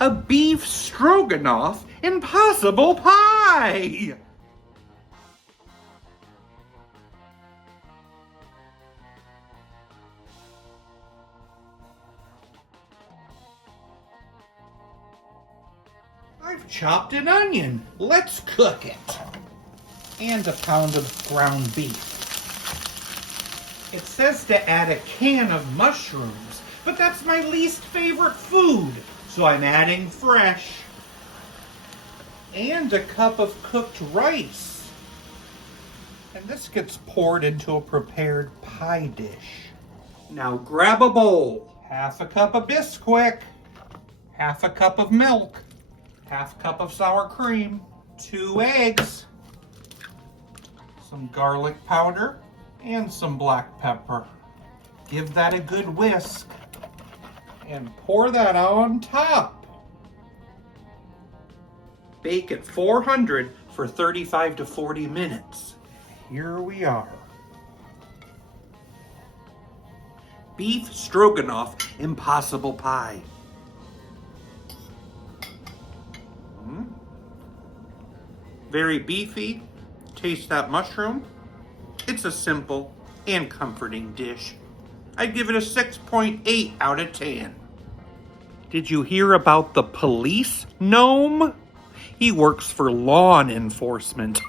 A beef stroganoff impossible pie! I've chopped an onion. Let's cook it. And a pound of ground beef. It says to add a can of mushrooms, but that's my least favorite food, so I'm adding fresh. And a cup of cooked rice. And this gets poured into a prepared pie dish. Now grab a bowl. Half a cup of bisquick. Half a cup of milk. Half cup of sour cream. 2 eggs. Some garlic powder. And some black pepper. Give that a good whisk. And pour that on top. Bake at 400 for 35 to 40 minutes. Here we are. Beef Stroganoff Impossible Pie. Very beefy. Taste that mushroom. It's a simple and comforting dish. I'd give it a 6.8 out of 10. Did you hear about the police gnome? He works for law enforcement.